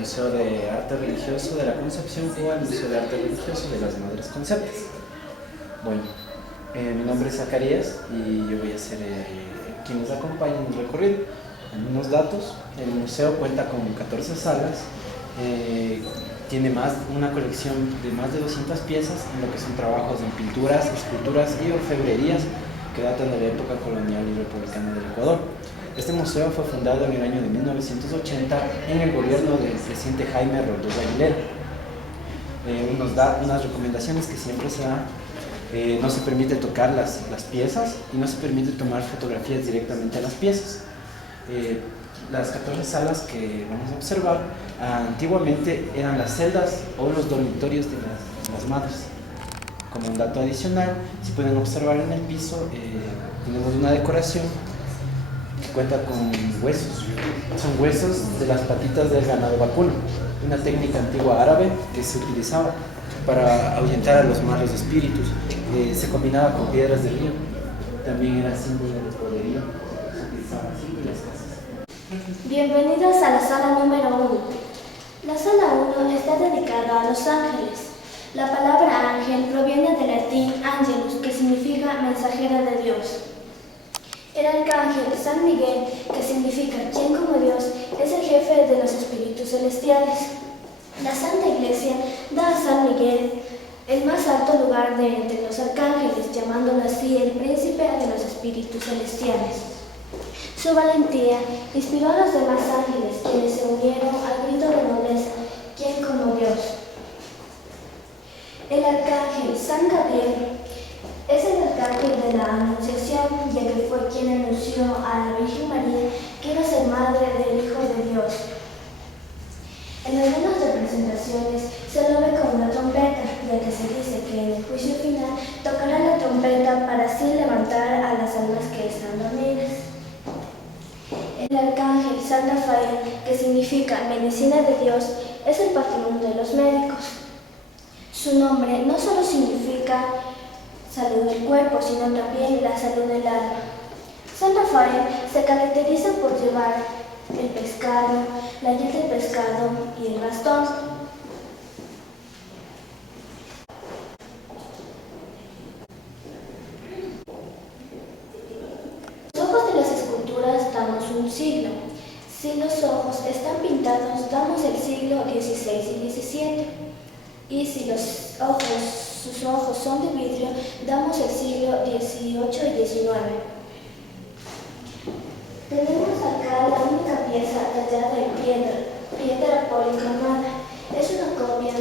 Museo de Arte Religioso de la Concepción o al Museo de Arte Religioso de las Madres Conceptas. Bueno, mi nombre es Zacarías y yo voy a ser quien nos acompañe en el recorrido. Algunos datos: el museo cuenta con 14 salas, tiene una colección de más de 200 piezas en lo que son trabajos en pinturas, esculturas y orfebrerías que datan de la época colonial y republicana del Ecuador. Este museo fue fundado en el año de 1980 en el gobierno del presidente Jaime Roldós Aguilera. Unas recomendaciones que siempre se dan: no se permite tocar las piezas y no se permite tomar fotografías directamente a las piezas. Las 14 salas que vamos a observar antiguamente eran las celdas o los dormitorios de las madres. Como un dato adicional, si pueden observar en el piso, tenemos una decoración que cuenta con huesos. Son huesos de las patitas del ganado vacuno, una técnica antigua árabe que se utilizaba para ahuyentar a los malos espíritus. Se combinaba con piedras de río, también era símbolo de poderío. Se utilizaba así en las casas. Bienvenidos a la sala número 1. La sala 1 está dedicada a los ángeles. La palabra ángel proviene del latín angelus, que significa mensajero de Dios. El arcángel San Miguel, que significa quien como Dios, es el jefe de los espíritus celestiales. La Santa Iglesia da a San Miguel el más alto lugar de entre los arcángeles, llamándolo así el príncipe de los espíritus celestiales. Su valentía inspiró a los demás ángeles, quienes se unieron al grito de nobleza: ¿quién como Dios? El arcángel San Gabriel es el arcángel de la Anunciación, ya que fue quien anunció a la Virgen María que iba a ser madre del Hijo de Dios. En algunas representaciones se lo ve con una trompeta, ya que se dice que en el juicio final tocará la trompeta para así levantar a las almas que están dormidas. El arcángel San Rafael, que significa medicina de Dios, es el patrón de los médicos. Su nombre no solo significa salud del cuerpo, sino también la salud del alma. San Rafael se caracteriza por llevar el pescado, la yel del pescado y el bastón. Los ojos de las esculturas damos un siglo. Si los ojos están pintados, damos el siglo XVI y XVII. Y si sus ojos son de vidrio, damos el siglo XVIII y XIX. Tenemos acá la única pieza tallada en piedra policromada. Es una copia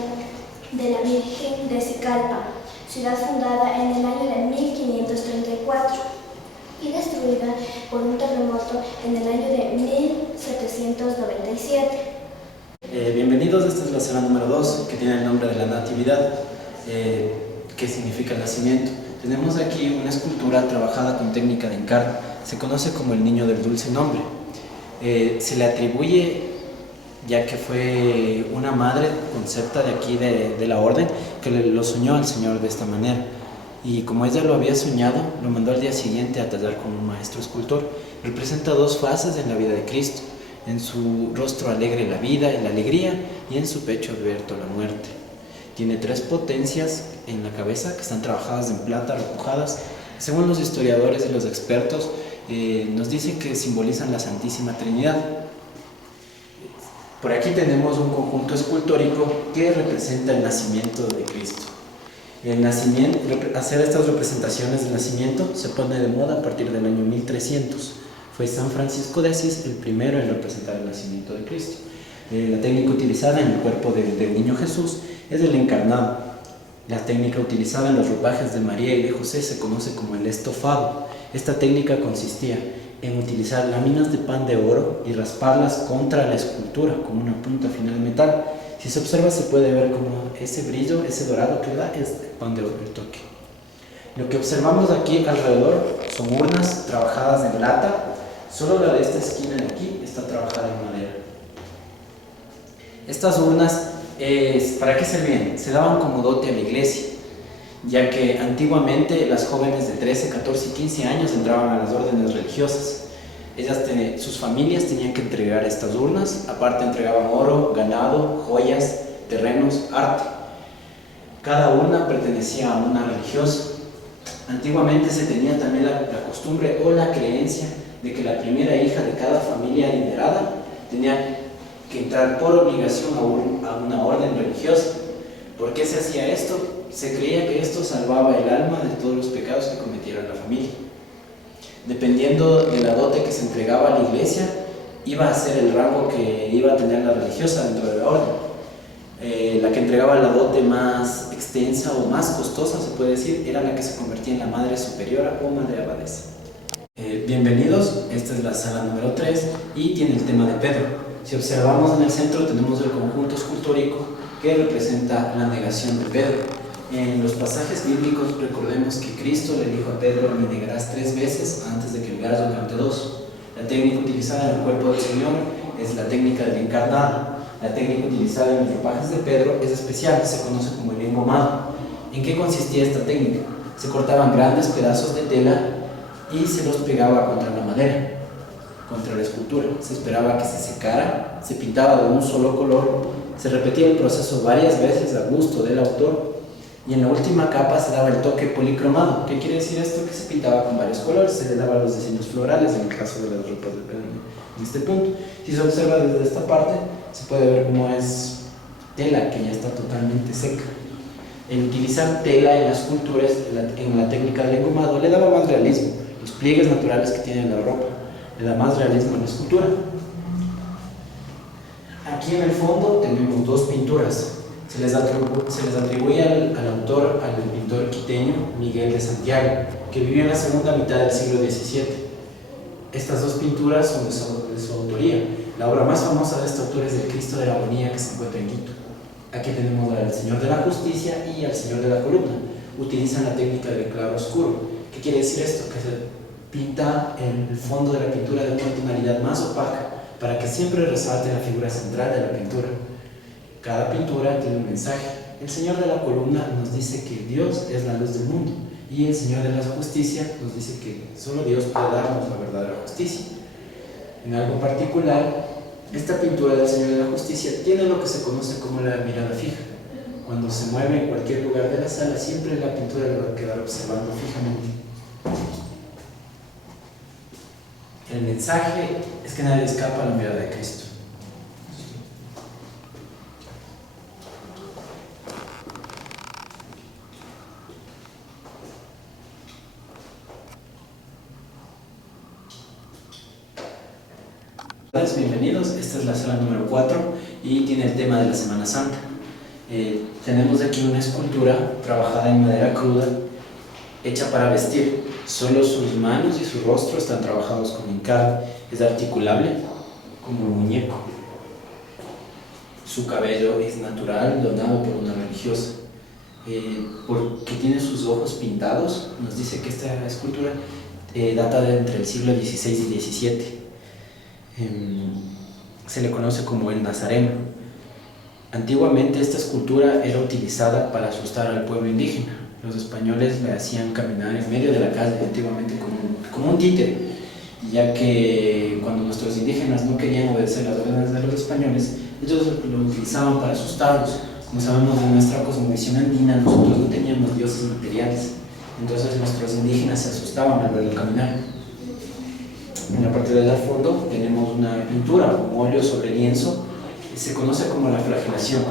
de la Virgen de Sicalpa, ciudad fundada en el año de 1534 y destruida por un terremoto en el año de 1797. Bienvenidos, esta es la sala número 2, que tiene el nombre de la Natividad, que significa el nacimiento. Tenemos aquí una escultura trabajada con técnica de encarne, se conoce como el Niño del Dulce Nombre. Se le atribuye, ya que fue una madre concepta de aquí de la orden, que lo soñó al Señor de esta manera. Y como ella lo había soñado, lo mandó al día siguiente a tallar con un maestro escultor. Representa dos fases en la vida de Cristo: en su rostro alegre la vida y la alegría, y en su pecho abierto la muerte. Tiene 3 potencias en la cabeza que están trabajadas en plata, repujadas. Según los historiadores y los expertos, nos dicen que simbolizan la Santísima Trinidad. Por aquí tenemos un conjunto escultórico que representa el nacimiento de Cristo. Hacer estas representaciones del nacimiento se pone de moda a partir del año 1300. Fue San Francisco de Asís el primero en representar el nacimiento de Cristo. La técnica utilizada en el cuerpo del niño Jesús es el encarnado. La técnica utilizada en los ropajes de María y de José se conoce como el estofado. Esta técnica consistía en utilizar láminas de pan de oro y rasparlas contra la escultura con una punta final de metal. Si se observa, se puede ver como ese brillo, ese dorado que da, es el pan de oro, el toque. Lo que observamos aquí alrededor son urnas trabajadas en lata. Solo la de esta esquina de aquí está trabajada en madera. Estas urnas, ¿para qué servían? Se daban como dote a la iglesia, ya que antiguamente las jóvenes de 13, 14 y 15 años entraban a las órdenes religiosas. Sus familias tenían que entregar estas urnas, aparte entregaban oro, ganado, joyas, terrenos, arte. Cada urna pertenecía a una religiosa. Antiguamente se tenía también la costumbre o la creencia de que la primera hija de cada familia adinerada tenía que entrar por obligación a una orden religiosa. ¿Por qué se hacía esto? Se creía que esto salvaba el alma de todos los pecados que cometiera la familia. Dependiendo de la dote que se entregaba a la iglesia, iba a ser el rango que iba a tener la religiosa dentro de la orden. La que entregaba la dote más extensa o más costosa, se puede decir, era la que se convertía en la madre superiora o madre abadesa. Bienvenidos, esta es la sala número 3 y tiene el tema de Pedro. Si observamos en el centro tenemos el conjunto escultórico que representa la negación de Pedro. En los pasajes bíblicos recordemos que Cristo le dijo a Pedro: me negarás 3 veces antes de que veas durante 2. La técnica utilizada en el cuerpo del Señor es la técnica del encarnado. La técnica utilizada en los ropajes de Pedro es especial, se conoce como el engomado. ¿En qué consistía esta técnica? Se cortaban grandes pedazos de tela y se los pegaba contra la madera, contra la escultura. Se esperaba que se secara, se pintaba de un solo color, se repetía el proceso varias veces a gusto del autor y en la última capa se daba el toque policromado. ¿Qué quiere decir esto? Que se pintaba con varios colores, se le daban los diseños florales en el caso de las ropas de Pedro en este punto. Si se observa desde esta parte, se puede ver cómo es tela que ya está totalmente seca. El utilizar tela en las esculturas, en la técnica del engomado, le daba más realismo. Los pliegues naturales que tiene la ropa le da más realismo a la escultura. Aquí en el fondo tenemos 2 pinturas. Se les atribuye al autor, al pintor quiteño Miguel de Santiago, que vivió en la segunda mitad del siglo XVII. Estas 2 pinturas son de su autoría. La obra más famosa de este autor es el Cristo de la Agonía, que se encuentra en Quito. Aquí tenemos al Señor de la Justicia y al Señor de la Columna. Utilizan la técnica del claro oscuro. ¿Qué quiere decir esto? Que se pinta el fondo de la pintura de una tonalidad más opaca para que siempre resalte la figura central de la pintura. Cada pintura tiene un mensaje. El Señor de la Columna nos dice que Dios es la luz del mundo y el Señor de la Justicia nos dice que solo Dios puede darnos la verdadera justicia. En algo particular, esta pintura del Señor de la Justicia tiene lo que se conoce como la mirada fija. Cuando se mueve en cualquier lugar de la sala, siempre la pintura le va a quedar observando fijamente. El mensaje es que nadie escapa a la mirada de Cristo. Bienvenidos, esta es la sala número 4 y tiene el tema de la Semana Santa. Tenemos aquí una escultura trabajada en madera cruda, hecha para vestir. Solo sus manos y su rostro están trabajados con encarde. Es articulable como un muñeco. Su cabello es natural, donado por una religiosa. Porque tiene sus ojos pintados, nos dice que esta escultura data de entre el siglo XVI y XVII. Se le conoce como el Nazareno. Antiguamente esta escultura era utilizada para asustar al pueblo indígena. Los españoles le hacían caminar en medio de la calle antiguamente como un títere, ya que cuando nuestros indígenas no querían obedecer las órdenes de los españoles, ellos lo utilizaban para asustarlos. Como sabemos, en nuestra cosmovisión andina nosotros no teníamos dioses materiales, entonces nuestros indígenas se asustaban al verlo caminar. En la parte del fondo tenemos una pintura, un óleo sobre lienzo, que se conoce como la flagelación.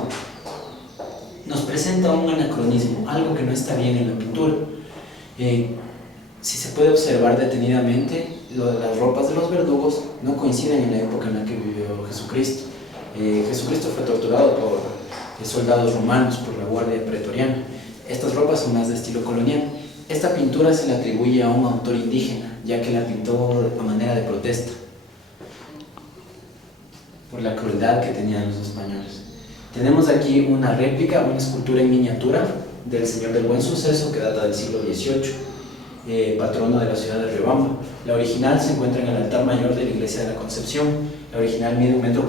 Nos presenta un anacronismo, algo que no está bien en la pintura. Si se puede observar detenidamente, las ropas de los verdugos no coinciden en la época en la que vivió Jesucristo. Jesucristo fue torturado por soldados romanos, por la guardia pretoriana. Estas ropas son más de estilo colonial. Esta pintura se le atribuye a un autor indígena, ya que la pintó a manera de protesta por la crueldad que tenían los españoles. Tenemos aquí una réplica, una escultura en miniatura del Señor del Buen Suceso, que data del siglo XVIII, patrono de la ciudad de Riobamba. La original se encuentra en el altar mayor de la iglesia de la Concepción. La original mide 1,80 metros,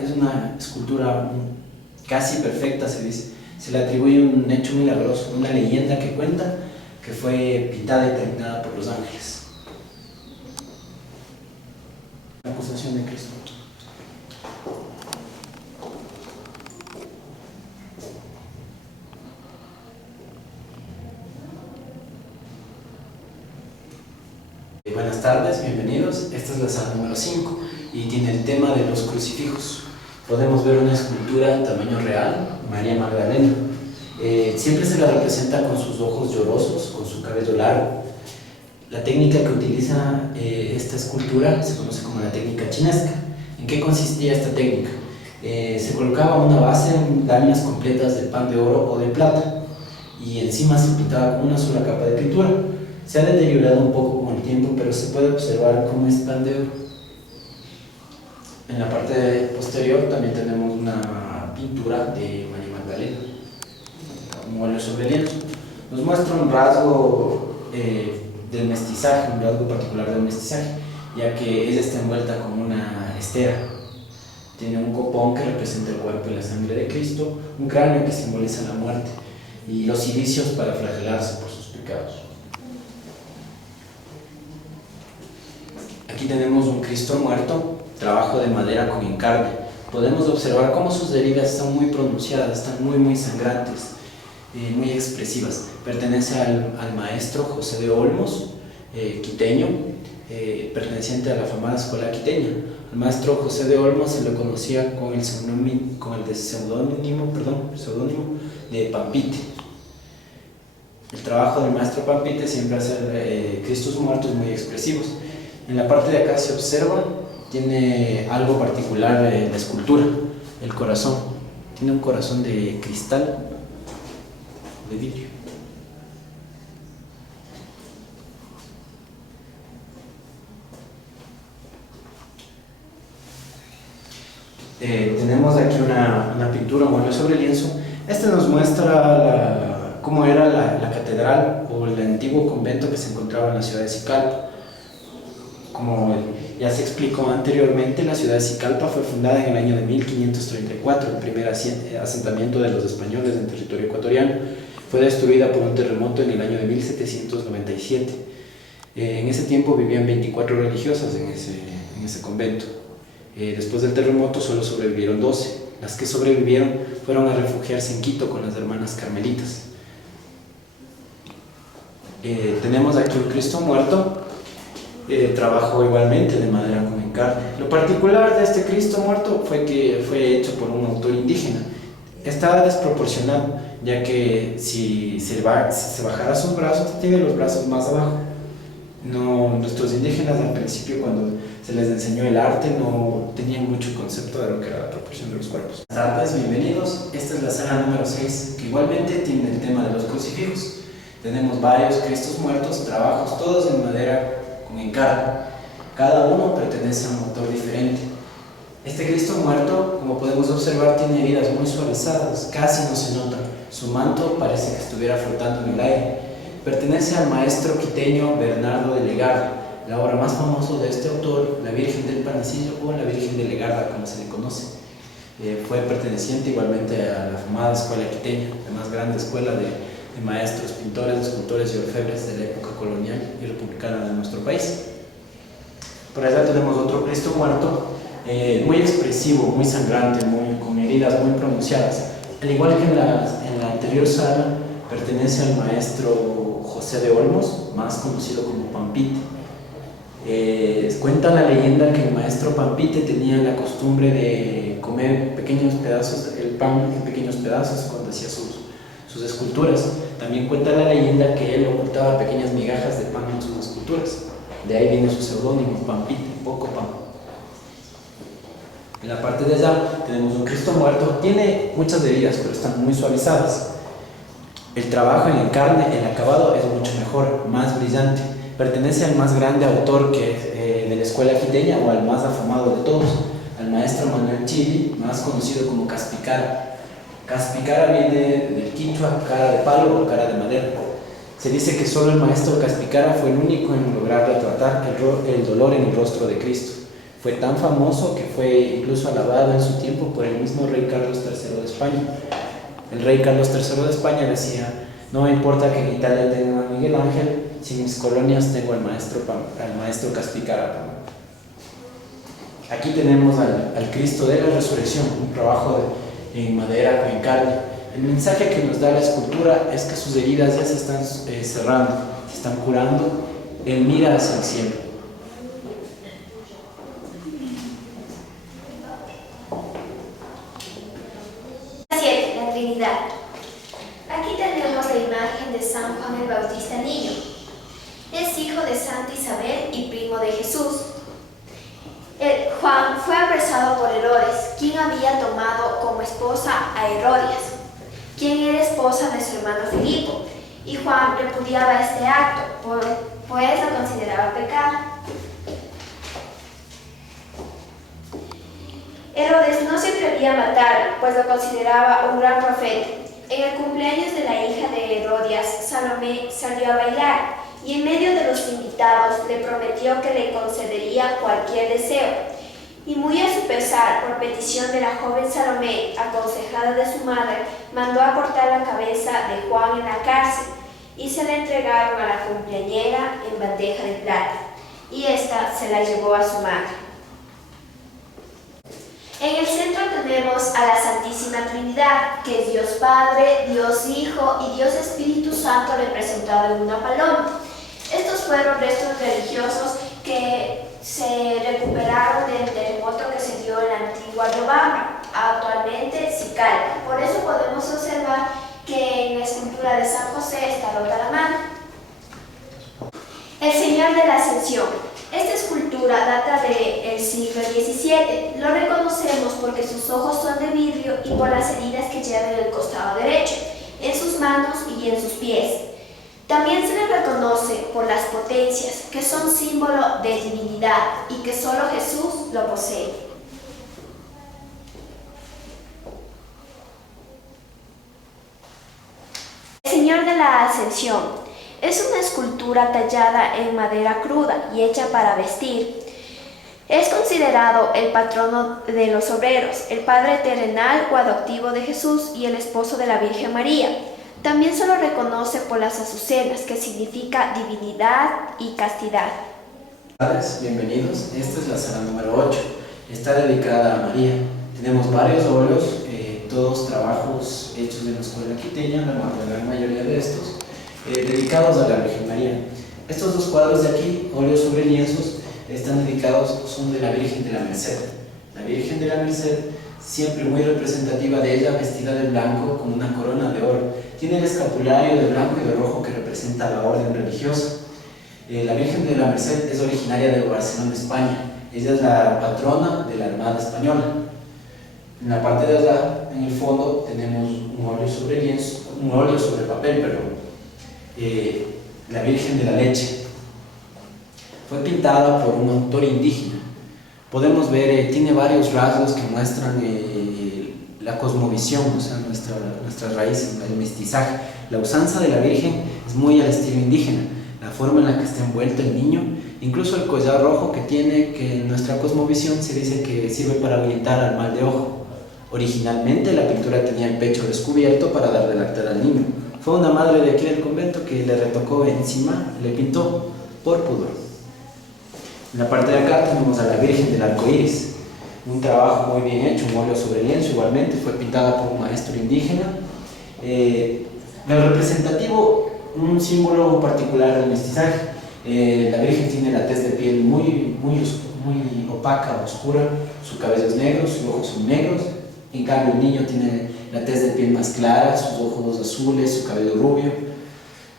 es una escultura casi perfecta, se dice. Se le atribuye un hecho milagroso, una leyenda que cuenta que fue pintada y terminada por los ángeles. acusación de Cristo. Buenas tardes, bienvenidos. Esta es la sala número 5 y tiene el tema de los crucifijos. Podemos ver una escultura en tamaño real, María Magdalena. Siempre se la representa con sus ojos llorosos, con su cabello largo. La técnica que utiliza esta escultura se conoce como la técnica chinesca. ¿En qué consistía esta técnica? Se colocaba una base en láminas completas de pan de oro o de plata y encima se pintaba con una sola capa de pintura. Se ha deteriorado un poco con el tiempo, pero se puede observar cómo es pan de oro. En la parte posterior también tenemos una pintura de María Magdalena, un óleo sobre lienzo. Nos muestra un rasgo del mestizaje, un rasgo particular del mestizaje, ya que ella está envuelta con una estera. Tiene un copón que representa el cuerpo y la sangre de Cristo, un cráneo que simboliza la muerte y los cilicios para flagelarse por sus pecados. Aquí tenemos un Cristo muerto, trabajo de madera con encarde. Podemos observar cómo sus heridas están muy pronunciadas, están muy sangrantes, muy expresivas. Pertenece al maestro José de Olmos, quiteño, perteneciente a la afamada escuela quiteña. Al maestro José de Olmos se lo conocía con el seudónimo de Pampite. El trabajo del maestro Pampite siempre hace Cristos muertos muy expresivos. En la parte de acá se observa, tiene algo particular de la escultura, el corazón. Tiene un corazón de cristal, de vidrio. Tenemos aquí una pintura, un óleo sobre lienzo. Este nos muestra cómo era la catedral o el antiguo convento que se encontraba en la ciudad de Sicalpa. Como ya se explicó anteriormente, la ciudad de Sicalpa fue fundada en el año de 1534, el primer asentamiento de los españoles en territorio ecuatoriano. Fue destruida por un terremoto en el año de 1797. En ese tiempo vivían 24 religiosas en ese convento. Después del terremoto solo sobrevivieron 12. Las que sobrevivieron fueron a refugiarse en Quito con las hermanas carmelitas. Tenemos aquí un Cristo muerto. Trabajo igualmente de madera con encarde. Lo particular de este Cristo muerto fue que fue hecho por un autor indígena. Está desproporcionado, ya que si se bajara sus brazos, tiene los brazos más abajo. Nuestros indígenas al principio, cuando se les enseñó el arte, no tenían mucho concepto de lo que era la proporción de los cuerpos. Buenas tardes, bienvenidos. Esta es la sala número 6, que igualmente tiene el tema de los crucifijos. Tenemos varios Cristos muertos, trabajos todos en madera con encarde. Cada uno pertenece a un autor diferente. Este Cristo muerto, como podemos observar, tiene heridas muy suavizadas, casi no se nota. Su manto parece que estuviera flotando en el aire. Pertenece al maestro quiteño Bernardo de Legarda. La obra más famosa de este autor, la Virgen del Panecillo o la Virgen de Legarda, como se le conoce. Fue perteneciente igualmente a la afamada escuela quiteña, la más grande escuela de maestros, pintores, escultores y orfebres de la época colonial y republicana de nuestro país. Por allá tenemos otro Cristo muerto, muy expresivo, muy sangrante, con heridas muy pronunciadas. Al igual que en la anterior sala, pertenece al maestro José de Olmos, más conocido como Pampite. Cuenta la leyenda que el maestro Pampite tenía la costumbre de comer pequeños pedazos, el pan en pequeños pedazos cuando hacía sus esculturas. También cuenta la leyenda que él ocultaba pequeñas migajas de pan en sus esculturas. De ahí viene su seudónimo, Pampite, poco pan. En la parte de allá tenemos un Cristo muerto. Tiene muchas heridas, pero están muy suavizadas. El trabajo en encarne, el acabado es mucho mejor, más brillante. Pertenece al más grande autor de la escuela quiteña, o al más afamado de todos, al maestro Manuel Chili, más conocido como Caspicara. Caspicara viene del quichua, cara de palo o cara de madera. Se dice que solo el maestro Caspicara fue el único en lograr retratar el dolor en el rostro de Cristo. Fue tan famoso que fue incluso alabado en su tiempo por el mismo rey Carlos III de España. El rey Carlos III de España decía: no me importa que en Italia tengan a Miguel Ángel, si en mis colonias tengo al maestro Caspicara. Aquí tenemos al Cristo de la Resurrección, un trabajo en madera o en carne. El mensaje que nos da la escultura es que sus heridas ya se están cerrando, se están curando. Él mira hacia el cielo. La Trinidad. Aquí tenemos la imagen de San Juan el Bautista niño. Es hijo de Santa Isabel y primo de Jesús. Juan fue apresado por Herodes, quien había tomado como esposa a Herodias, quien era esposa de su hermano Filipo, y Juan repudiaba este acto, pues lo consideraba pecado. Herodes no se atrevía a matarlo, pues lo consideraba un gran profeta. En el cumpleaños de la hija de Herodias, Salomé salió a bailar, y en medio de los invitados le prometió que le concedería cualquier deseo. Y muy a su pesar, por petición de la joven Salomé, aconsejada de su madre, mandó a cortar la cabeza de Juan en la cárcel, y se la entregaron a la cumpleañera en bandeja de plata, y ésta se la llevó a su madre. En el centro tenemos a la Santísima Trinidad, que es Dios Padre, Dios Hijo y Dios Espíritu Santo representado en una paloma. Estos fueron restos religiosos que se recuperaron del terremoto que se dio en la antigua Riobamba, actualmente Sical. Por eso podemos observar que en la escultura de San José está rota la mano. El Señor de la Ascensión. Esta escultura data del siglo XVII. Lo reconocemos porque sus ojos son de vidrio y por las heridas que lleva en el costado derecho, en sus manos y en sus pies. También se le reconoce por las potencias, que son símbolo de divinidad y que solo Jesús lo posee. El Señor de la Ascensión. Es una escultura tallada en madera cruda y hecha para vestir. Es considerado el patrono de los obreros, el padre terrenal o adoptivo de Jesús y el esposo de la Virgen María. También se lo reconoce por las azucenas, que significa divinidad y castidad. Bienvenidos, esta es la sala número 8. Está dedicada a María. Tenemos varios óleos, todos trabajos hechos en la escuela quiteña, la gran mayoría de estos, dedicados a la Virgen María. Estos dos cuadros de aquí, óleos sobre lienzos, están dedicados, son de la Virgen de la Merced. La Virgen de la Merced, siempre muy representativa de ella, vestida de blanco con una corona de oro. Tiene el escapulario de blanco y de rojo que representa la orden religiosa. La Virgen de la Merced es originaria de Barcelona, España. Ella es la patrona de la Armada Española. En la parte de allá, en el fondo, tenemos un óleo sobre lienzo, un óleo sobre papel, perdón. La Virgen de la Leche. Fue pintada por un autor indígena. Podemos ver, tiene varios rasgos que muestran la cosmovisión, o sea, nuestras raíces, el mestizaje. La usanza de la Virgen es muy al estilo indígena, la forma en la que está envuelto el niño, incluso el collar rojo que tiene, que en nuestra cosmovisión se dice que sirve para orientar al mal de ojo. Originalmente la pintura tenía el pecho descubierto para darle lactar al niño. Fue una madre de aquí del convento que le retocó encima, le pintó por pudor. En la parte de acá tenemos a la Virgen del Arco Iris, un trabajo muy bien hecho, un óleo sobre lienzo, igualmente fue pintada por un maestro indígena. El representativo, un símbolo particular del mestizaje. La Virgen tiene la tez de piel muy opaca, oscura, su cabello es negro, sus ojos son negros. En cambio el niño tiene la tez de piel más clara, sus ojos azules, su cabello rubio.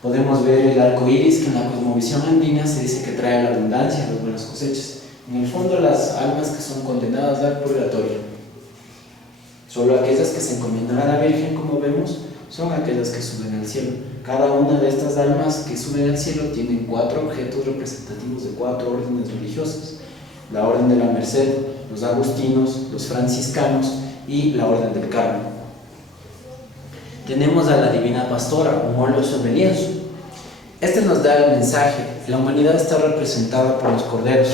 Podemos ver el arco iris, que en la cosmovisión andina se dice que trae la abundancia, las buenas cosechas. En el fondo, las almas que son condenadas al purgatorio. Solo aquellas que se encomiendan a la Virgen, como vemos, son aquellas que suben al cielo. Cada una de estas almas que suben al cielo tienen 4 objetos representativos de 4 órdenes religiosas: la Orden de la Merced, los agustinos, los franciscanos y la Orden del Carmen. Tenemos a la Divina Pastora, un óleo sobre lienzo. Este nos da el mensaje: la humanidad está representada por los corderos,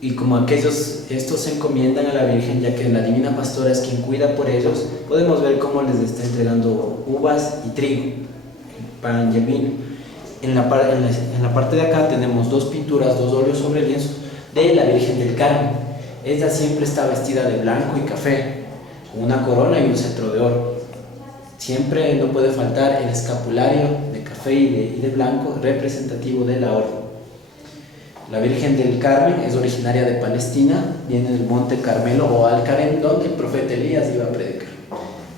y como estos se encomiendan a la Virgen, ya que la Divina Pastora es quien cuida por ellos, podemos ver cómo les está entregando uvas y trigo, pan y vino. En la parte de acá tenemos 2 pinturas, 2 óleos sobre lienzo, de la Virgen del Carmen. Esta siempre está vestida de blanco y café, con una corona y un cetro de oro. Siempre no puede faltar el escapulario de café y de blanco, representativo de la orden. La Virgen del Carmen es originaria de Palestina, viene del monte Carmelo o Al-Karem, donde el profeta Elías iba a predicar.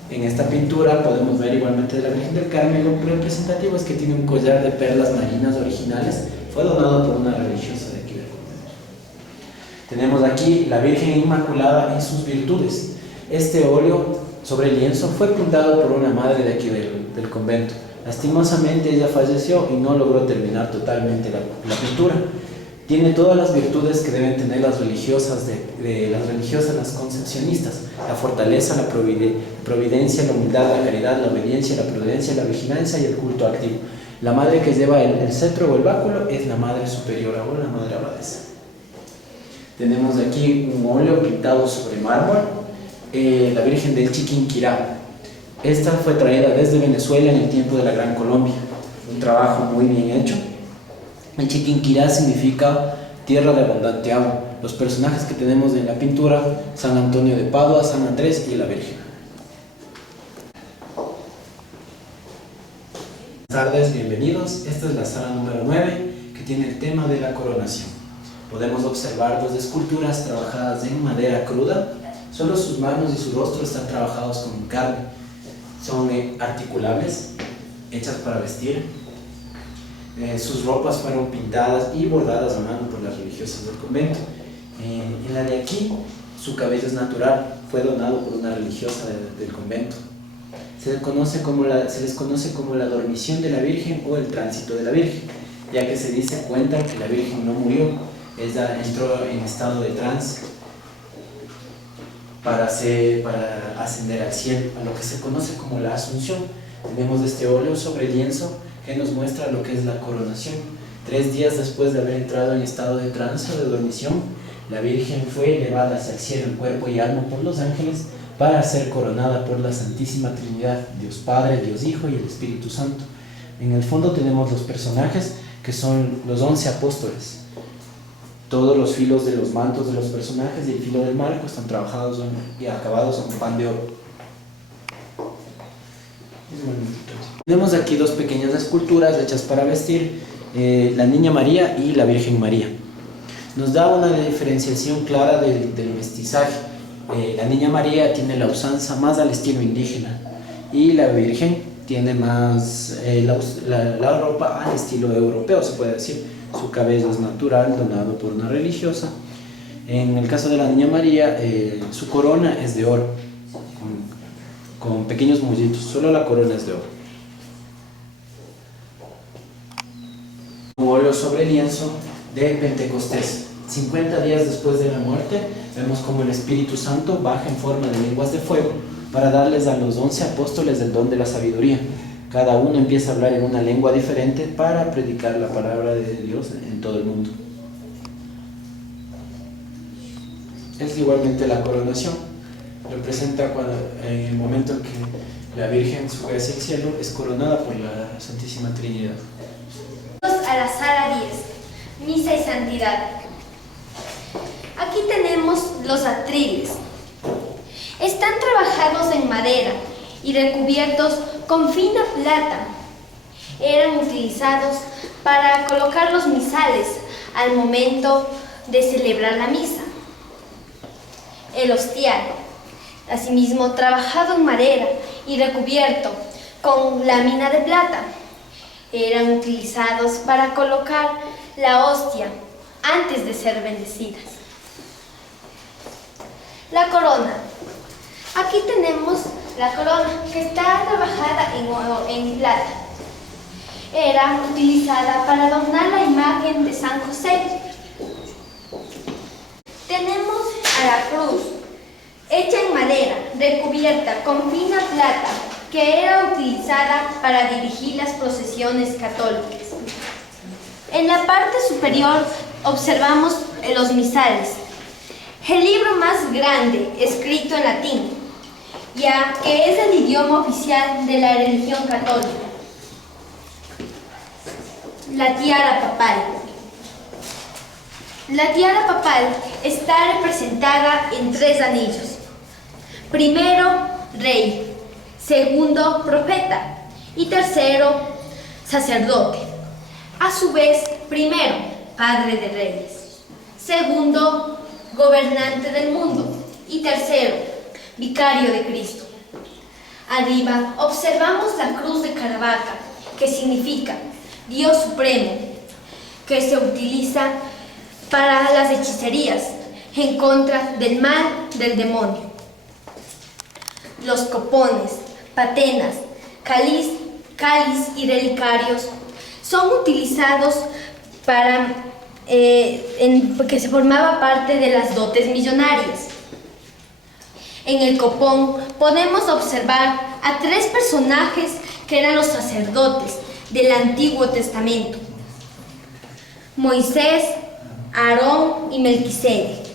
En esta pintura podemos ver igualmente de la Virgen del Carmen, lo representativo es que tiene un collar de perlas marinas originales, fue donado por una religiosa de aquí del convento. Tenemos aquí la Virgen Inmaculada y sus virtudes. Este óleo sobre lienzo fue pintado por una madre de aquí del convento. Lastimosamente ella falleció y no logró terminar totalmente la pintura. Tiene todas las virtudes que deben tener las religiosas, las concepcionistas: la fortaleza, la providencia, la humildad, la caridad, la obediencia, la prudencia, la vigilancia y el culto activo. La madre que lleva el cetro o el báculo es la madre superiora o la madre abadesa. Tenemos aquí un óleo pintado sobre mármol, la Virgen del Chiquinquirá. Esta fue traída desde Venezuela en el tiempo de la Gran Colombia. Un trabajo muy bien hecho. El Chiquinquirá significa tierra de abundante agua. Los personajes que tenemos en la pintura: San Antonio de Padua, San Andrés y la Virgen. Buenas tardes, bienvenidos. Esta es la sala número 9, que tiene el tema de la coronación. Podemos observar dos esculturas trabajadas en madera cruda. Solo sus manos y su rostro están trabajados con carne. Son articulables, hechas para vestir. Sus ropas fueron pintadas y bordadas a mano por las religiosas del convento. En la de aquí, su cabello es natural, fue donado por una religiosa del convento. Se les conoce como la dormición de la Virgen o el tránsito de la Virgen, ya que se cuenta que la Virgen no murió, ella entró en estado de trance para ascender al cielo, a lo que se conoce como la Asunción. Tenemos este óleo sobre lienzo que nos muestra lo que es la coronación. 3 días después de haber entrado en estado de trance o de dormición, la Virgen fue elevada hacia el cielo en cuerpo y alma por los ángeles para ser coronada por la Santísima Trinidad, Dios Padre, Dios Hijo y el Espíritu Santo. En el fondo tenemos los personajes que son los 11 apóstoles. Todos los filos de los mantos de los personajes y el filo del marco están trabajados y acabados con pan de oro. Tenemos aquí 2 pequeñas esculturas hechas para vestir, la Niña María y la Virgen María. Nos da una diferenciación clara del mestizaje. La Niña María tiene la usanza más al estilo indígena y la Virgen tiene más la ropa al estilo europeo, se puede decir. Su cabello es natural, donado por una religiosa. En el caso de la Niña María, su corona es de oro, con pequeños mullitos, solo la corona es de oro. Un óleo sobre lienzo de Pentecostés. 50 días después de la muerte, vemos como el Espíritu Santo baja en forma de lenguas de fuego para darles a los 11 apóstoles el don de la sabiduría. Cada uno empieza a hablar en una lengua diferente para predicar la palabra de Dios en todo el mundo. Es igualmente la coronación. Representa en el momento en que la Virgen sube hacia el cielo, es coronada por la Santísima Trinidad. A la sala 10, misa y santidad. Aquí tenemos los atriles. Están trabajados en madera y recubiertos con fina plata. Eran utilizados para colocar los misales al momento de celebrar la misa. El hostial, asimismo trabajado en madera y recubierto con lámina de plata, eran utilizados para colocar la hostia antes de ser bendecidas. La corona. Aquí tenemos la corona que está trabajada en oro, en plata. Era utilizada para adornar la imagen de San José. Tenemos a la cruz, hecha en madera, recubierta con fina plata, que era utilizada para dirigir las procesiones católicas. En la parte superior observamos los misales, el libro más grande escrito en latín, ya que es el idioma oficial de la religión católica. La tiara papal. La tiara papal está representada en 3 anillos. Primero, rey. Segundo, profeta. Y tercero, sacerdote. A su vez, primero, padre de reyes. Segundo, gobernante del mundo. Y tercero, vicario de Cristo. Arriba observamos la cruz de Caravaca, que significa Dios Supremo, que se utiliza para las hechicerías en contra del mal del demonio. Los copones, patenas, cáliz y relicarios son utilizados para que se formaba parte de las dotes millonarias. En el copón podemos observar a 3 personajes que eran los sacerdotes del Antiguo Testamento: Moisés, Aarón y Melquisedec.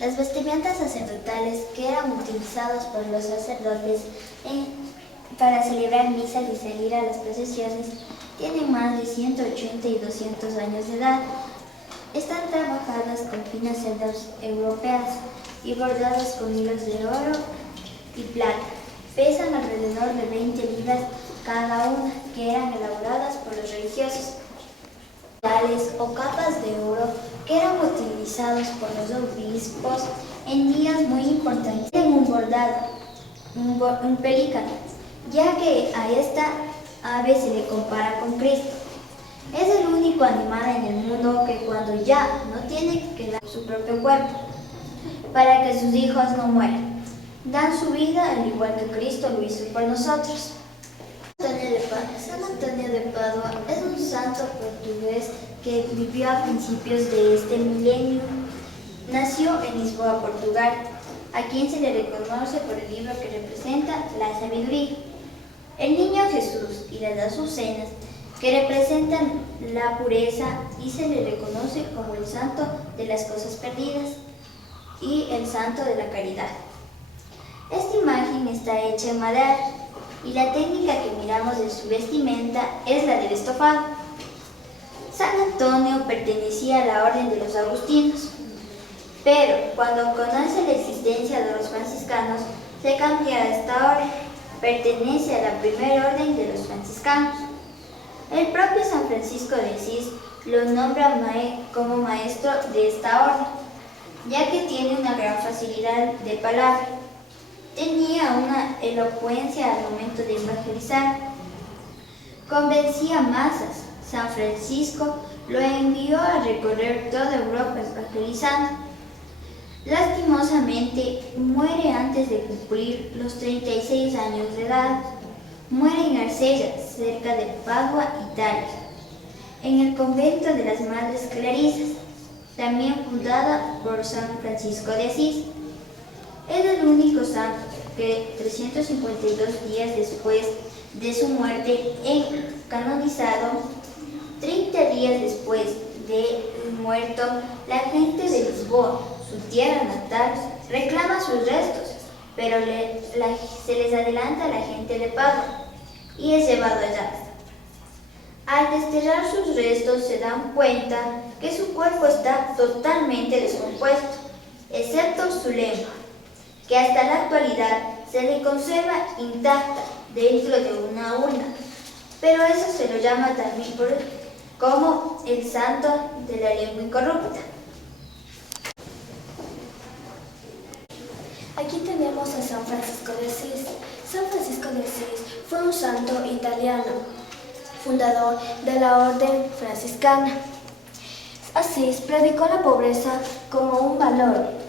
Las vestimentas sacerdotales que eran utilizadas por los sacerdotes para celebrar misas y salir a las procesiones tienen más de 180 y 200 años de edad. Están trabajadas con finas sedas europeas y bordadas con hilos de oro y plata. Pesan alrededor de 20 libras cada una, que eran elaboradas por los religiosos. O capas de oro que eran utilizados por los obispos en días muy importantes. En un bordado, un pelícano, ya que a esta ave se le compara con Cristo. Es el único animal en el mundo que cuando ya no tiene que dar su propio cuerpo para que sus hijos no mueran, dan su vida al igual que Cristo lo hizo por nosotros. San Antonio de Padua es un santo portugués que vivió a principios de este milenio. Nació en Lisboa, Portugal, a quien se le reconoce por el libro que representa la sabiduría, el niño Jesús y las azucenas, que representan la pureza, y se le reconoce como el santo de las cosas perdidas y el santo de la caridad. Esta imagen está hecha en madera y la técnica que miramos de su vestimenta es la del estofado. San Antonio pertenecía a la orden de los agustinos, pero cuando conoce la existencia de los franciscanos, se cambia a esta orden. Pertenece a la primera orden de los franciscanos. El propio San Francisco de Asís lo nombra como maestro de esta orden, ya que tiene una gran facilidad de palabra. Tenía una elocuencia al momento de evangelizar. Convencía masas. San Francisco lo envió a recorrer toda Europa evangelizando. Lastimosamente, muere antes de cumplir los 36 años de edad. Muere en Marsella, cerca de Padua, Italia, en el convento de las Madres Clarisas, también fundada por San Francisco de Asís. Es el único santo que 352 días después de su muerte canonizado, 30 días después de muerto, la gente de Lisboa, su tierra natal, reclama sus restos, pero se les adelanta a la gente de Padua y es llevado allá. Al desterrar sus restos se dan cuenta que su cuerpo está totalmente descompuesto, excepto su lengua, que hasta la actualidad se le conserva intacta dentro de una urna, pero eso se lo llama también como el santo de la lengua incorrupta. Aquí tenemos a San Francisco de Asís. San Francisco de Asís fue un santo italiano, fundador de la orden franciscana. Asís predicó la pobreza como un valor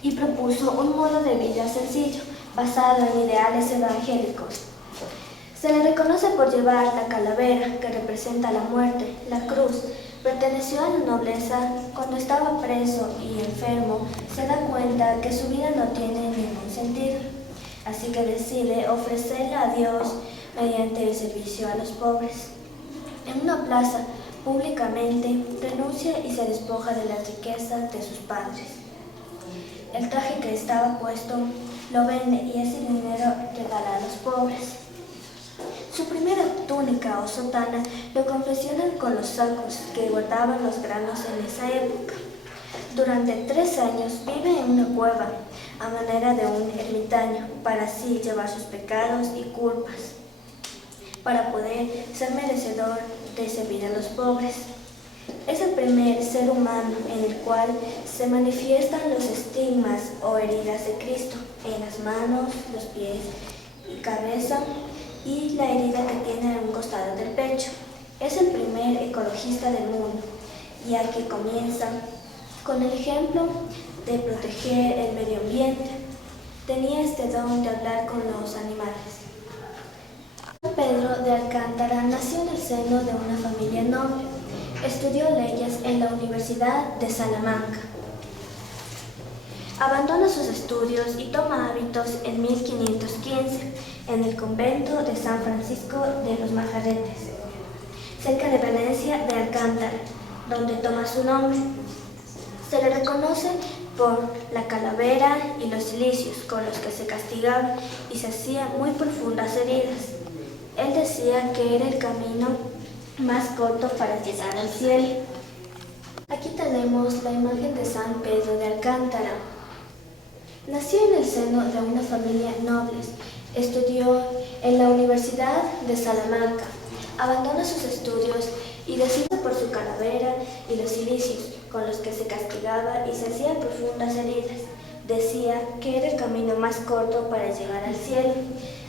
y propuso un modo de vida sencillo, basado en ideales evangélicos. Se le reconoce por llevar la calavera, que representa la muerte, la cruz. Perteneció a la nobleza. Cuando estaba preso y enfermo, se da cuenta que su vida no tiene ningún sentido, así que decide ofrecerla a Dios mediante el servicio a los pobres. En una plaza, públicamente, renuncia y se despoja de las riquezas de sus padres. El traje que estaba puesto lo vende y ese dinero regala a los pobres. Su primera túnica o sotana lo confeccionan con los sacos que guardaban los granos en esa época. Durante 3 años vive en una cueva, a manera de un ermitaño, para así llevar sus pecados y culpas, para poder ser merecedor de servir a los pobres. Es el primer ser humano en el cual se manifiestan los estigmas o heridas de Cristo en las manos, los pies y cabeza, y la herida que tiene en un costado del pecho. Es el primer ecologista del mundo, ya que comienza con el ejemplo de proteger el medio ambiente. Tenía este don de hablar con los animales. San Pedro de Alcántara nació en el seno de una familia noble. Estudió leyes en la Universidad de Salamanca. Abandona sus estudios y toma hábitos en 1515 en el convento de San Francisco de los Majaretes, cerca de Valencia de Alcántara, donde toma su nombre. Se le reconoce por la calavera y los cilicios con los que se castigaba y se hacían muy profundas heridas. Él decía que era el camino más corto para llegar al cielo. Aquí tenemos la imagen de San Pedro de Alcántara. Nació en el seno de una familia noble. Estudió en la Universidad de Salamanca. Abandona sus estudios y decide por su calavera y los cilicios con los que se castigaba y se hacían profundas heridas. Decía que era el camino más corto para llegar al cielo,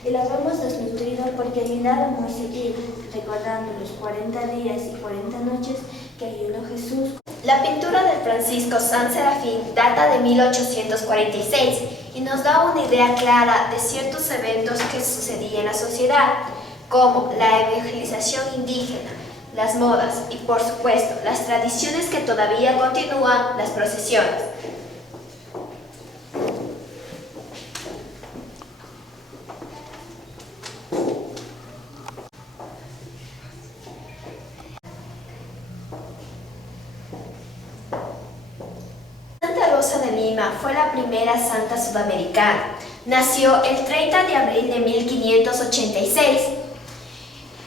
y la vemos desnutrido porque ayunaba muy seguido, recordando los 40 días y 40 noches que ayunó Jesús. La pintura de Francisco San Serafín data de 1846 y nos da una idea clara de ciertos eventos que sucedían en la sociedad, como la evangelización indígena, las modas y, por supuesto, las tradiciones que todavía continúan, las procesiones. Santa Rosa de Lima fue la primera santa sudamericana. Nació el 30 de abril de 1586.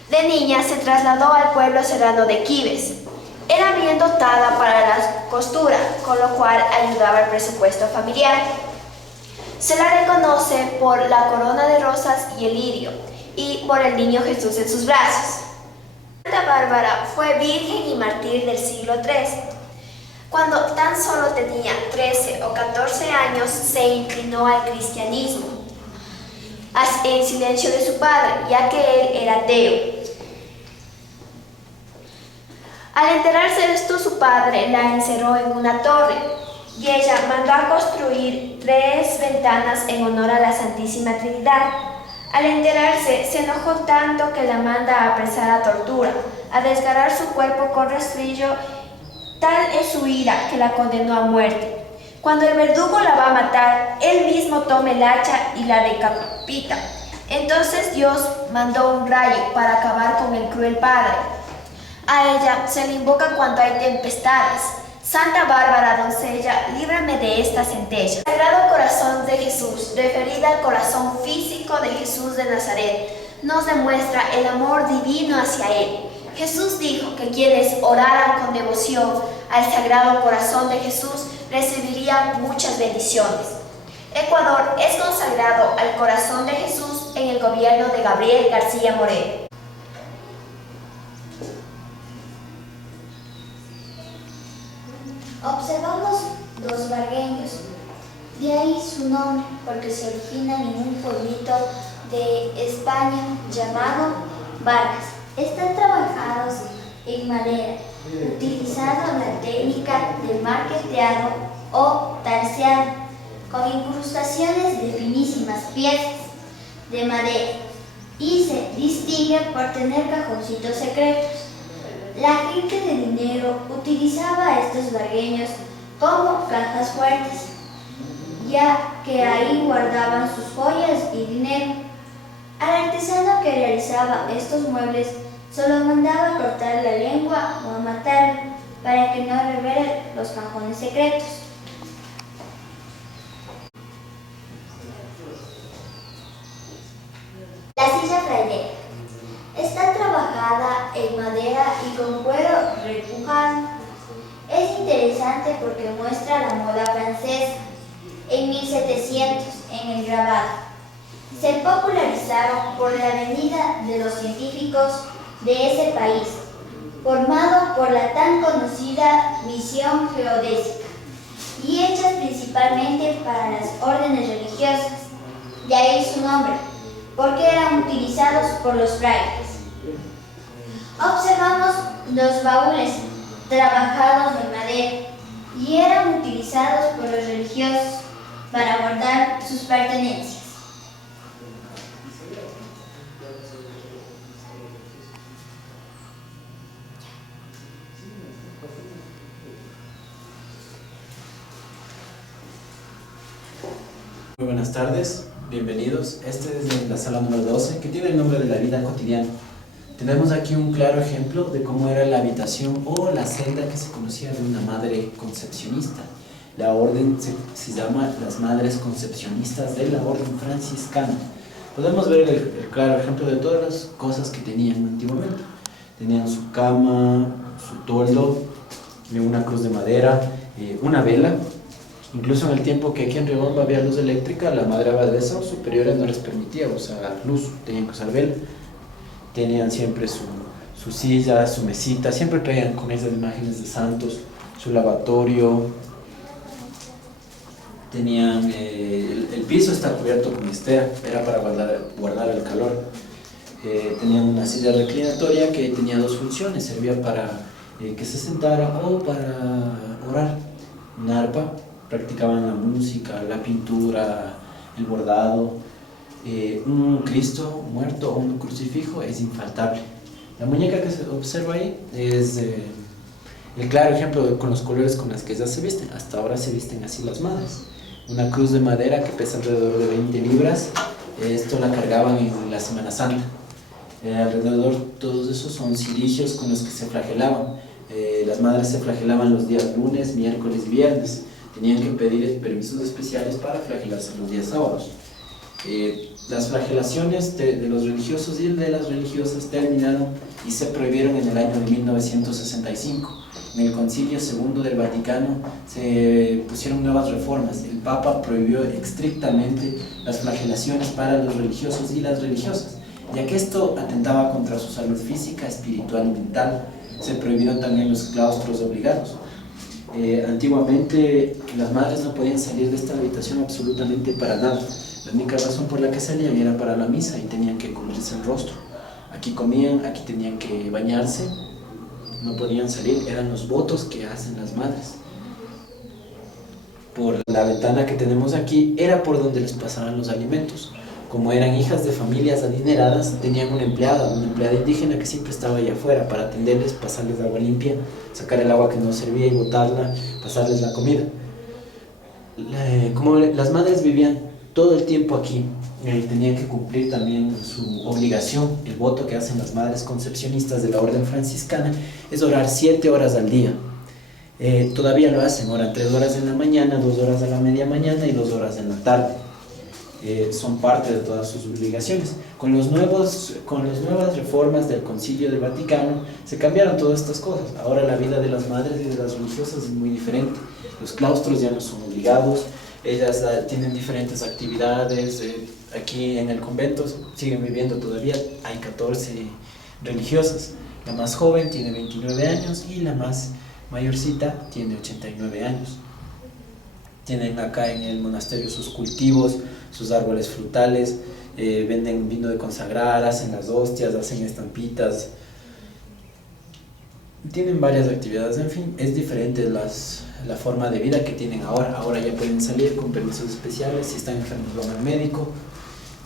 De niña se trasladó al pueblo serrano de Quibes. Era bien dotada para la costura, con lo cual ayudaba al presupuesto familiar. Se la reconoce por la corona de rosas y el lirio, y por el niño Jesús en sus brazos. Santa Bárbara fue virgen y mártir del siglo III. Cuando tan solo tenía 13 o 14 años, se inclinó al cristianismo, en silencio de su padre, ya que él era ateo. Al enterarse de esto, su padre la encerró en una torre y ella mandó a construir 3 ventanas en honor a la Santísima Trinidad. Al enterarse, se enojó tanto que la manda a apresar a tortura, a desgarrar su cuerpo con rastrillo. Tal es su ira que la condenó a muerte. Cuando el verdugo la va a matar, él mismo toma el hacha y la decapita. Entonces Dios mandó un rayo para acabar con el cruel padre. A ella se le invoca cuando hay tempestades. Santa Bárbara, doncella, líbrame de esta centella. El Sagrado Corazón de Jesús, referida al corazón físico de Jesús de Nazaret, nos demuestra el amor divino hacia él. Jesús dijo que quienes oraran con devoción al Sagrado Corazón de Jesús recibirían muchas bendiciones. Ecuador es consagrado al Corazón de Jesús en el gobierno de Gabriel García Moreno. Observamos 2 vargueños, de ahí su nombre, porque se origina en un pueblito de España llamado Vargas. Están trabajados en madera, utilizando la técnica de marqueteado o tarseado, con incrustaciones de finísimas piezas de madera, y se distinguen por tener cajoncitos secretos. La gente de dinero utilizaba a estos vargueños como cajas fuertes, ya que ahí guardaban sus joyas y dinero. Al artesano que realizaba estos muebles solo mandaba a cortar la lengua o a matarlo para que no revele los cajones secretos. La silla frailera. trabajada en madera y con cuero repujado. Es interesante porque muestra la moda francesa. En 1700, en el grabado, se popularizaron por la venida de los científicos de ese país, formado por la tan conocida misión geodésica, y hechas principalmente para las órdenes religiosas. De ahí su nombre, porque eran utilizados por los frailes. Observamos los baúles trabajados en madera y eran utilizados por los religiosos para guardar sus pertenencias. Muy buenas tardes, bienvenidos. Este es la sala número 12, que tiene el nombre de la vida cotidiana. Tenemos aquí un claro ejemplo de cómo era la habitación o la celda que se conocía de una madre concepcionista. La orden se llama las Madres Concepcionistas de la Orden Franciscana. Podemos ver el claro ejemplo de todas las cosas que tenían antiguamente. Tenían su cama, su toldo, una cruz de madera, una vela. Incluso en el tiempo que aquí en Riobamba había luz eléctrica, la madre abadesa o superiora no les permitía usar luz, tenían que usar vela. Tenían siempre su silla, su mesita, siempre traían con esas imágenes de santos, su lavatorio. Tenían, el piso está cubierto con estera, era para guardar el calor. Tenían una silla reclinatoria que tenía dos funciones, servía para que se sentara o para orar. Una arpa, practicaban la música, la pintura, el bordado. Un Cristo muerto o un crucifijo es infaltable. La muñeca que se observa ahí es el claro ejemplo con los colores con los que ya se visten. Hasta ahora se visten así las madres. Una cruz de madera que pesa alrededor de 20 libras. Esto la cargaban en la Semana Santa. Alrededor todos esos son cirigios con los que se flagelaban. Las madres se flagelaban los días lunes, miércoles y viernes. Tenían que pedir permisos especiales para flagelarse los días sábados. Las flagelaciones de los religiosos y de las religiosas terminaron y se prohibieron en el año de 1965. En el Concilio II del Vaticano se pusieron nuevas reformas. El Papa prohibió estrictamente las flagelaciones para los religiosos y las religiosas, ya que esto atentaba contra su salud física, espiritual y mental. Se prohibieron también los claustros obligados. Antiguamente las madres no podían salir de esta habitación absolutamente para nada. La única razón por la que salían era para la misa y tenían que cubrirse el rostro. Aquí comían, aquí tenían que bañarse, no podían salir, eran los votos que hacen las madres. Por la ventana que tenemos aquí era por donde les pasaban los alimentos. Como eran hijas de familias adineradas, tenían una empleada indígena que siempre estaba allá afuera para atenderles, pasarles agua limpia, sacar el agua que no servía y botarla, pasarles la comida. Como las madres vivían todo el tiempo aquí, tenían que cumplir también su obligación. El voto que hacen las madres concepcionistas de la orden franciscana es orar 7 horas al día. Todavía lo hacen, oran 3 horas en la mañana, 2 horas a la media mañana y 2 horas en la tarde. Son parte de todas sus obligaciones. Con las nuevas reformas del Concilio del Vaticano se cambiaron todas estas cosas. Ahora la vida de las madres y de las religiosas es muy diferente. Los claustros ya no son obligados, ellas tienen diferentes actividades. Aquí en el convento siguen viviendo todavía, hay 14 religiosas. La más joven tiene 29 años y la más mayorcita tiene 89 años. Tienen acá en el monasterio sus cultivos, sus árboles frutales, venden vino de consagrar, hacen las hostias, hacen estampitas. Tienen varias actividades, en fin, es diferente la forma de vida que tienen ahora. Ahora ya pueden salir con permisos especiales, si están enfermos van al médico.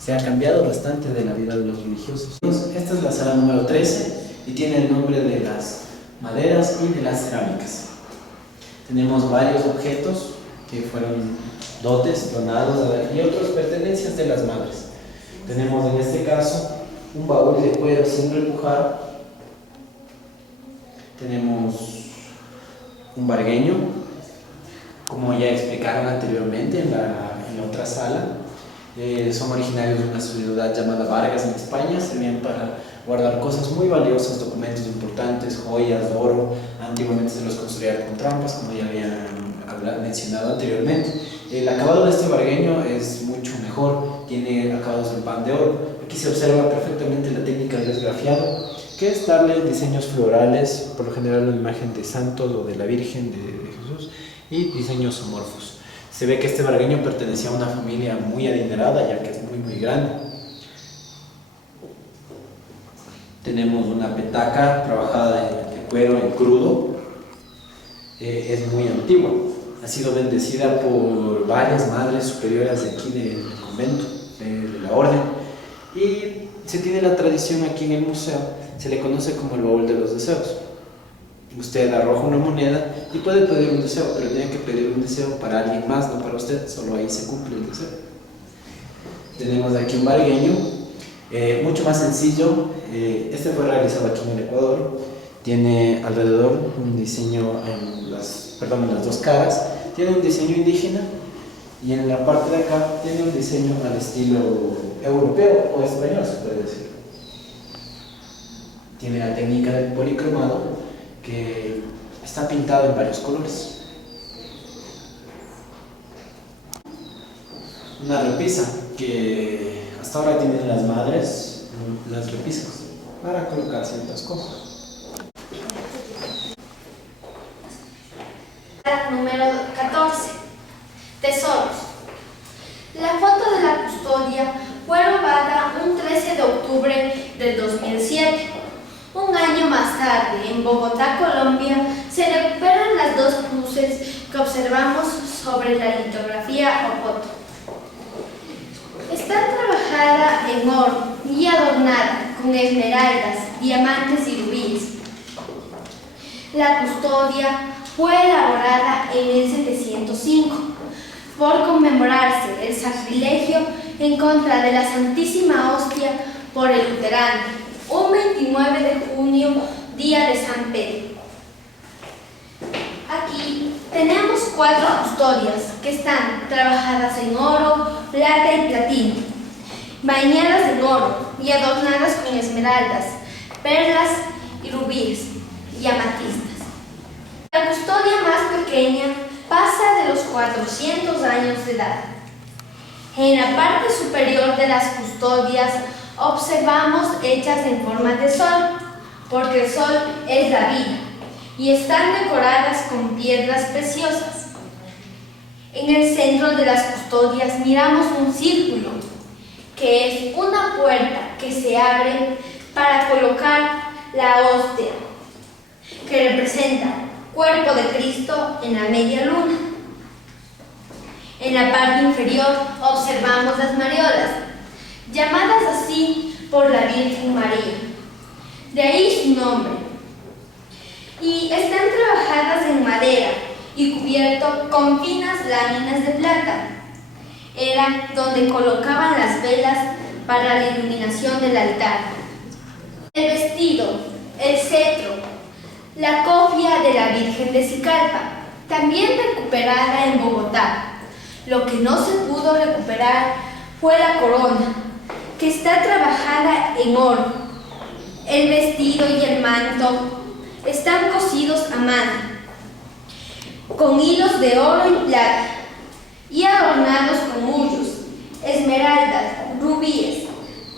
Se ha cambiado bastante de la vida de los religiosos. Esta es la sala número 13 y tiene el nombre de las maderas y de las cerámicas. Tenemos varios objetos que fueron dotes, donados y otras pertenencias de las madres. Tenemos en este caso un baúl de cuero sin repujar. Tenemos un vargueño, como ya explicaron anteriormente en la otra sala. Son originarios de una ciudad llamada Vargas en España. Servían para guardar cosas muy valiosas, documentos importantes, joyas, oro. Antiguamente se los construían con trampas, como ya habían mencionado anteriormente. El acabado de este vargueño es mucho mejor, tiene acabados en pan de oro. Aquí se observa perfectamente la técnica del esgrafiado, que es darle diseños florales, por lo general una imagen de santos o de la Virgen de Jesús, y diseños zoomorfos. Se ve que este vargueño pertenecía a una familia muy adinerada, ya que es muy grande. Tenemos una petaca trabajada en cuero, en crudo. Es muy antigua. Ha sido bendecida por varias madres superiores de aquí del convento, de la orden. Y se tiene la tradición aquí en el museo, se le conoce como el baúl de los deseos. Usted arroja una moneda y puede pedir un deseo, pero tiene que pedir un deseo para alguien más, no para usted, solo ahí se cumple el deseo. Tenemos aquí un vargueño, mucho más sencillo. Este fue realizado aquí en el Ecuador. Tiene alrededor un diseño en las dos caras, tiene un diseño indígena, y en la parte de acá tiene un diseño al estilo europeo o español, se puede decir. Tiene la técnica del policromado, que está pintado en varios colores. Una repisa que hasta ahora tienen las madres, las repisas, para colocar ciertas cosas. Número 14. Tesoros. La foto de la custodia fue robada un 13 de octubre del 2007. Un año más tarde, en Bogotá, Colombia, se recuperan las dos cruces que observamos sobre la litografía o foto. Está trabajada en oro y adornada con esmeraldas, diamantes y rubíes. La custodia fue elaborada en 1705 por conmemorarse el sacrilegio en contra de la Santísima Hostia por el luterano, un 29 de junio, día de San Pedro. Aquí tenemos 4 custodias que están trabajadas en oro, plata y platino, bañadas en oro y adornadas con esmeraldas, perlas y rubíes y amatistas. La custodia más pequeña pasa de los 400 años de edad. En la parte superior de las custodias observamos hechas en forma de sol, porque el sol es la vida, y están decoradas con piedras preciosas. En el centro de las custodias miramos un círculo, que es una puerta que se abre para colocar la hostia, que representa cuerpo de Cristo en la media luna. En la parte inferior observamos las mariolas, llamadas así por la Virgen María, de ahí su nombre, y están trabajadas en madera y cubierto con finas láminas de plata. Era donde colocaban las velas para la iluminación del altar. El vestido, el cetro, la cofia de la Virgen de Zicalpa, también recuperada en Bogotá. Lo que no se pudo recuperar fue la corona, que está trabajada en oro. El vestido y el manto están cosidos a mano, con hilos de oro y plata, y adornados con mullos, esmeraldas, rubíes,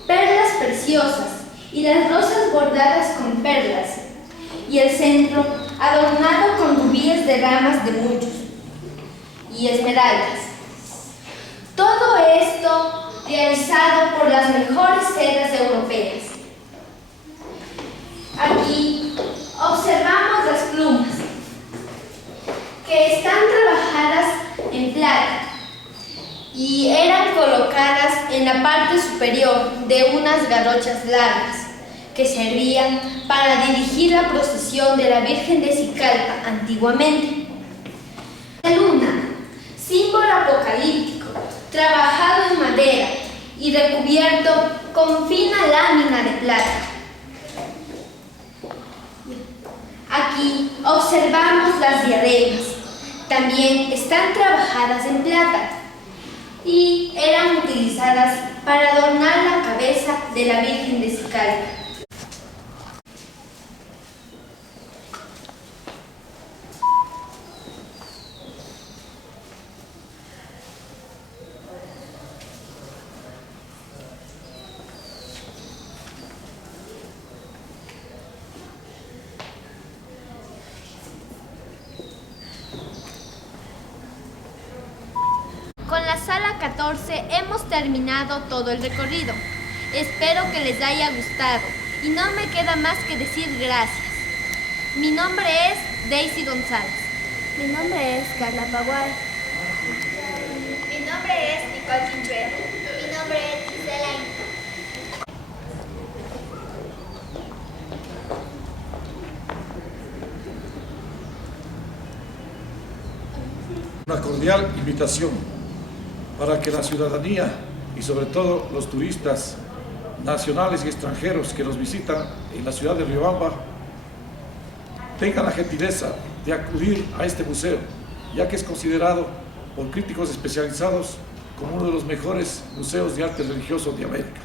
perlas preciosas y las rosas bordadas con perlas, y el centro adornado con rubíes de ramas de mullos y esmeraldas. Todo esto realizado por las mejores sedas europeas. Aquí observamos las plumas, que están trabajadas en plata y eran colocadas en la parte superior de unas garrochas largas que servían para dirigir la procesión de la Virgen de Zicalpa antiguamente. La luna, símbolo apocalíptico, trabajado en madera y recubierto con fina lámina de plata. Aquí observamos las diademas, también están trabajadas en plata. y eran utilizadas para adornar la cabeza de la Virgen de Sicalca. Con la sala 14 hemos terminado todo el recorrido. Espero que les haya gustado y no me queda más que decir gracias. Mi nombre es Daisy González. Mi nombre es Carla Paguay. Mi nombre es Nicole Quintero. Mi nombre es Gisela Inca. Una cordial invitación para que la ciudadanía y sobre todo los turistas nacionales y extranjeros que nos visitan en la ciudad de Riobamba tengan la gentileza de acudir a este museo, ya que es considerado por críticos especializados como uno de los mejores museos de arte religioso de América.